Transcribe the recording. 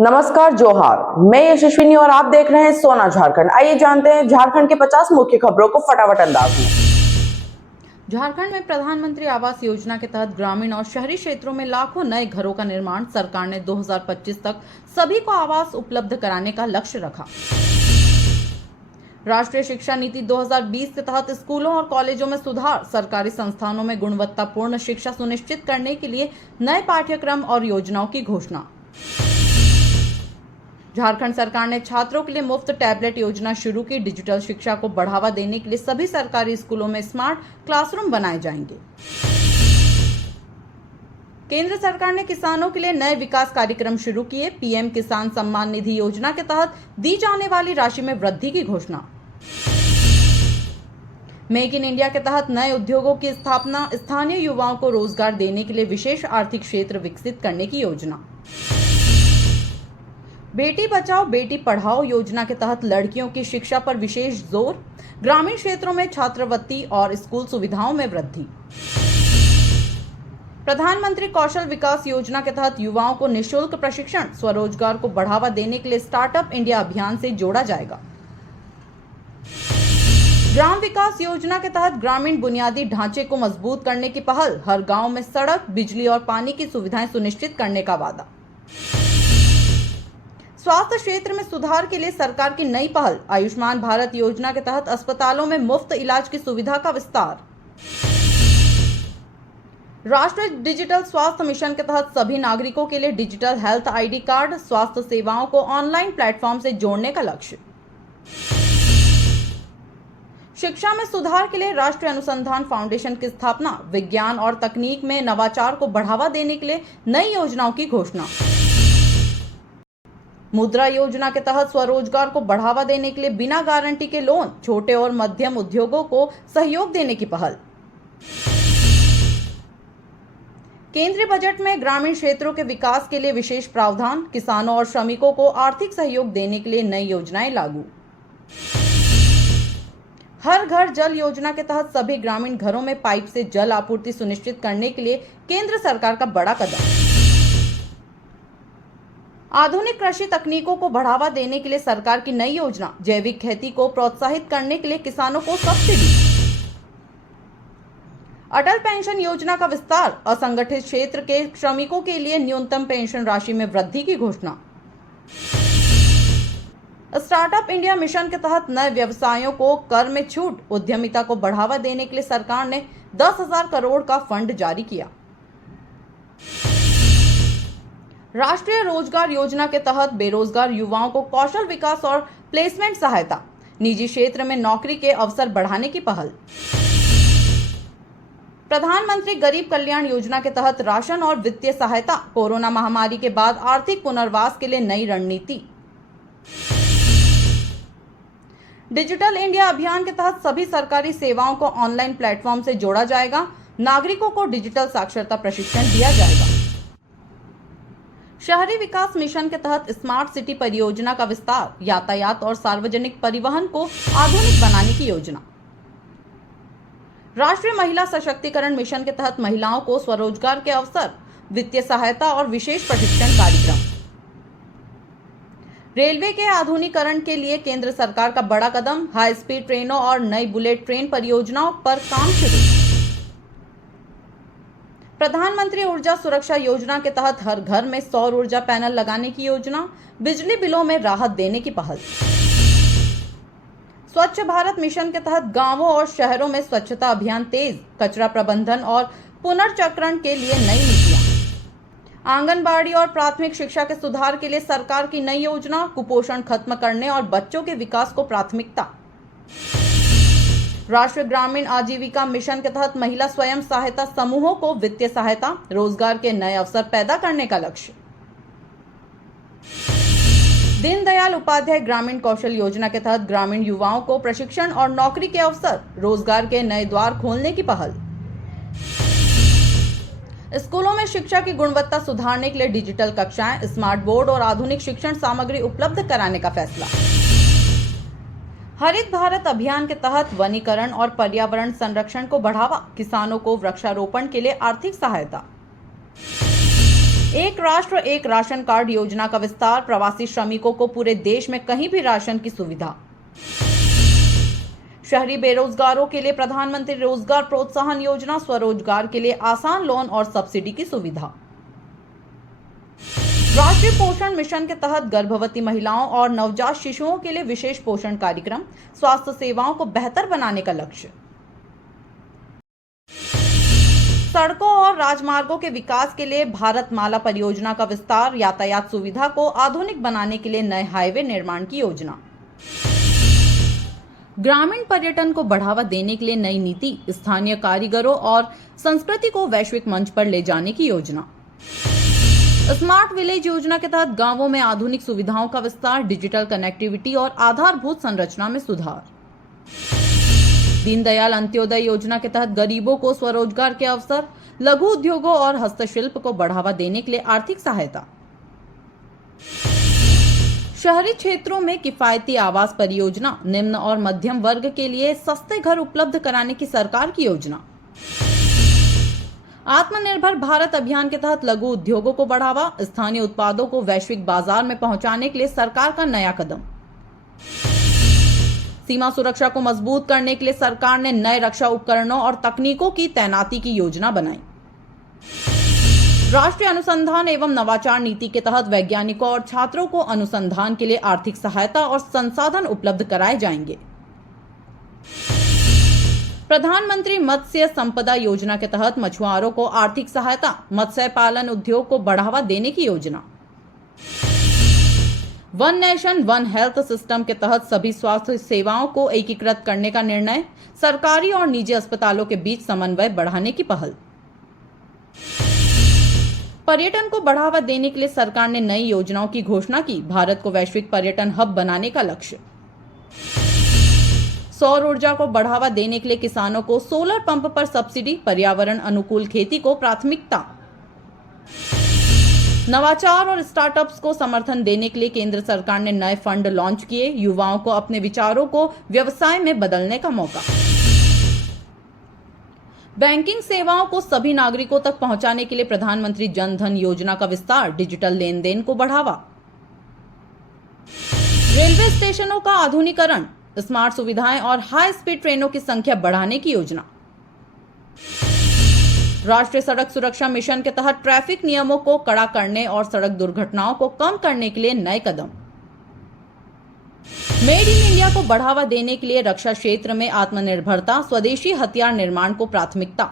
नमस्कार, जोहार। मैं यशस्विनी और आप देख रहे हैं सोना झारखंड। आइए जानते हैं झारखंड के 50 मुख्य खबरों को फटाफट अंदाज में। झारखंड में प्रधानमंत्री आवास योजना के तहत ग्रामीण और शहरी क्षेत्रों में लाखों नए घरों का निर्माण सरकार ने 2025 तक सभी को आवास उपलब्ध कराने का लक्ष्य रखा। राष्ट्रीय शिक्षा नीति 2020 के तहत स्कूलों और कॉलेजों में सुधार, सरकारी संस्थानों में गुणवत्तापूर्ण शिक्षा सुनिश्चित करने के लिए नए पाठ्यक्रम और योजनाओं की घोषणा। झारखंड सरकार ने छात्रों के लिए मुफ्त टैबलेट योजना शुरू की। डिजिटल शिक्षा को बढ़ावा देने के लिए सभी सरकारी स्कूलों में स्मार्ट क्लासरूम बनाए जाएंगे। केंद्र सरकार ने किसानों के लिए नए विकास कार्यक्रम शुरू किए। पीएम किसान सम्मान निधि योजना के तहत दी जाने वाली राशि में वृद्धि की घोषणा। मेक इन इंडिया के तहत नए उद्योगों की स्थापना, स्थानीय युवाओं को रोजगार देने के लिए विशेष आर्थिक क्षेत्र विकसित करने की योजना। बेटी बचाओ बेटी पढ़ाओ योजना के तहत लड़कियों की शिक्षा पर विशेष जोर, ग्रामीण क्षेत्रों में छात्रवृत्ति और स्कूल सुविधाओं में वृद्धि। प्रधानमंत्री कौशल विकास योजना के तहत युवाओं को निःशुल्क प्रशिक्षण, स्वरोजगार को बढ़ावा देने के लिए स्टार्टअप इंडिया अभियान से जोड़ा जाएगा। ग्राम विकास योजना के तहत ग्रामीण बुनियादी ढांचे को मजबूत करने की पहल, हर गांव में सड़क, बिजली और पानी की सुविधाएं सुनिश्चित करने का वादा। स्वास्थ्य क्षेत्र में सुधार के लिए सरकार की नई पहल, आयुष्मान भारत योजना के तहत अस्पतालों में मुफ्त इलाज की सुविधा का विस्तार। राष्ट्रीय डिजिटल स्वास्थ्य मिशन के तहत सभी नागरिकों के लिए डिजिटल हेल्थ आईडी कार्ड, स्वास्थ्य सेवाओं को ऑनलाइन प्लेटफॉर्म से जोड़ने का लक्ष्य। शिक्षा में सुधार के लिए राष्ट्रीय अनुसंधान फाउंडेशन की स्थापना, विज्ञान और तकनीक में नवाचार को बढ़ावा देने के लिए नई योजनाओं की घोषणा। मुद्रा योजना के तहत स्वरोजगार को बढ़ावा देने के लिए बिना गारंटी के लोन, छोटे और मध्यम उद्योगों को सहयोग देने की पहल। केंद्रीय बजट में ग्रामीण क्षेत्रों के विकास के लिए विशेष प्रावधान, किसानों और श्रमिकों को आर्थिक सहयोग देने के लिए नई योजनाएं लागू। हर घर जल योजना के तहत सभी ग्रामीण घरों में पाइप से जल आपूर्ति सुनिश्चित करने के लिए केंद्र सरकार का बड़ा कदम। आधुनिक कृषि तकनीकों को बढ़ावा देने के लिए सरकार की नई योजना, जैविक खेती को प्रोत्साहित करने के लिए किसानों को सब्सिडी। अटल पेंशन योजना का विस्तार, असंगठित क्षेत्र के श्रमिकों के लिए न्यूनतम पेंशन राशि में वृद्धि की घोषणा। स्टार्टअप इंडिया मिशन के तहत नए व्यवसायों को कर में छूट, उद्यमिता को बढ़ावा देने के लिए सरकार ने 10,000 करोड़ का फंड जारी किया। राष्ट्रीय रोजगार योजना के तहत बेरोजगार युवाओं को कौशल विकास और प्लेसमेंट सहायता, निजी क्षेत्र में नौकरी के अवसर बढ़ाने की पहल। प्रधानमंत्री गरीब कल्याण योजना के तहत राशन और वित्तीय सहायता, कोरोना महामारी के बाद आर्थिक पुनर्वास के लिए नई रणनीति। डिजिटल इंडिया अभियान के तहत सभी सरकारी सेवाओं को ऑनलाइन प्लेटफॉर्म से जोड़ा जाएगा, नागरिकों को डिजिटल साक्षरता प्रशिक्षण दिया जाएगा। शहरी विकास मिशन के तहत स्मार्ट सिटी परियोजना का विस्तार, यातायात और सार्वजनिक परिवहन को आधुनिक बनाने की योजना। राष्ट्रीय महिला सशक्तिकरण मिशन के तहत महिलाओं को स्वरोजगार के अवसर, वित्तीय सहायता और विशेष प्रशिक्षण कार्यक्रम। रेलवे के आधुनिकीकरण के लिए केंद्र सरकार का बड़ा कदम, हाई स्पीड ट्रेनों और नई बुलेट ट्रेन परियोजनाओं पर काम शुरू। प्रधानमंत्री ऊर्जा सुरक्षा योजना के तहत हर घर में सौर ऊर्जा पैनल लगाने की योजना, बिजली बिलों में राहत देने की पहल। स्वच्छ भारत मिशन के तहत गांवों और शहरों में स्वच्छता अभियान तेज, कचरा प्रबंधन और पुनर्चक्रण के लिए नई नीतियां। आंगनबाड़ी और प्राथमिक शिक्षा के सुधार के लिए सरकार की नई योजना, कुपोषण खत्म करने और बच्चों के विकास को प्राथमिकता। राष्ट्रीय ग्रामीण आजीविका मिशन के तहत महिला स्वयं सहायता समूहों को वित्तीय सहायता, रोजगार के नए अवसर पैदा करने का लक्ष्य। दीनदयाल उपाध्याय ग्रामीण कौशल योजना के तहत ग्रामीण युवाओं को प्रशिक्षण और नौकरी के अवसर, रोजगार के नए द्वार खोलने की पहल। स्कूलों में शिक्षा की गुणवत्ता सुधारने के लिए डिजिटल कक्षाएं, स्मार्ट बोर्ड और आधुनिक शिक्षण सामग्री उपलब्ध कराने का फैसला। हरित भारत अभियान के तहत वनीकरण और पर्यावरण संरक्षण को बढ़ावा, किसानों को वृक्षारोपण के लिए आर्थिक सहायता। एक राष्ट्र एक राशन कार्ड योजना का विस्तार, प्रवासी श्रमिकों को पूरे देश में कहीं भी राशन की सुविधा। शहरी बेरोजगारों के लिए प्रधानमंत्री रोजगार प्रोत्साहन योजना, स्वरोजगार के लिए आसान लोन और सब्सिडी की सुविधा। राष्ट्रीय पोषण मिशन के तहत गर्भवती महिलाओं और नवजात शिशुओं के लिए विशेष पोषण कार्यक्रम, स्वास्थ्य सेवाओं को बेहतर बनाने का लक्ष्य। सड़कों और राजमार्गों के विकास के लिए भारतमाला परियोजना का विस्तार, यातायात सुविधा को आधुनिक बनाने के लिए नए हाईवे निर्माण की योजना। ग्रामीण पर्यटन को बढ़ावा देने के लिए नई नीति, स्थानीय कारीगरों और संस्कृति को वैश्विक मंच पर ले जाने की योजना। स्मार्ट विलेज योजना के तहत गांवों में आधुनिक सुविधाओं का विस्तार, डिजिटल कनेक्टिविटी और आधारभूत संरचना में सुधार। दीनदयाल अंत्योदय योजना के तहत गरीबों को स्वरोजगार के अवसर, लघु उद्योगों और हस्तशिल्प को बढ़ावा देने के लिए आर्थिक सहायता। शहरी क्षेत्रों में किफायती आवास परियोजना, निम्न और मध्यम वर्ग के लिए सस्ते घर उपलब्ध कराने की सरकार की योजना। आत्मनिर्भर भारत अभियान के तहत लघु उद्योगों को बढ़ावा, स्थानीय उत्पादों को वैश्विक बाजार में पहुंचाने के लिए सरकार का नया कदम। सीमा सुरक्षा को मजबूत करने के लिए सरकार ने नए रक्षा उपकरणों और तकनीकों की तैनाती की योजना बनाई। राष्ट्रीय अनुसंधान एवं नवाचार नीति के तहत वैज्ञानिकों और छात्रों को अनुसंधान के लिए आर्थिक सहायता और संसाधन उपलब्ध कराए जाएंगे। प्रधानमंत्री मत्स्य संपदा योजना के तहत मछुआरों को आर्थिक सहायता, मत्स्य पालन उद्योग को बढ़ावा देने की योजना। One nation one health system के तहत सभी स्वास्थ्य सेवाओं को एकीकृत करने का निर्णय, सरकारी और निजी अस्पतालों के बीच समन्वय बढ़ाने की पहल। पर्यटन को बढ़ावा देने के लिए सरकार ने नई योजनाओं की घोषणा की, भारत को वैश्विक पर्यटन हब बनाने का लक्ष्य। सौर ऊर्जा को बढ़ावा देने के लिए किसानों को सोलर पंप पर सब्सिडी, पर्यावरण अनुकूल खेती को प्राथमिकता। नवाचार और स्टार्टअप्स को समर्थन देने के लिए केंद्र सरकार ने नए फंड लॉन्च किए, युवाओं को अपने विचारों को व्यवसाय में बदलने का मौका। बैंकिंग सेवाओं को सभी नागरिकों तक पहुंचाने के लिए प्रधानमंत्री जन धन योजना का विस्तार, डिजिटल लेन देन को बढ़ावा। रेलवे स्टेशनों का आधुनिकीकरण, स्मार्ट सुविधाएं और हाई स्पीड ट्रेनों की संख्या बढ़ाने की योजना। राष्ट्रीय सड़क सुरक्षा मिशन के तहत ट्रैफिक नियमों को कड़ा करने और सड़क दुर्घटनाओं को कम करने के लिए नए कदम। मेड इन इंडिया को बढ़ावा देने के लिए रक्षा क्षेत्र में आत्मनिर्भरता, स्वदेशी हथियार निर्माण को प्राथमिकता।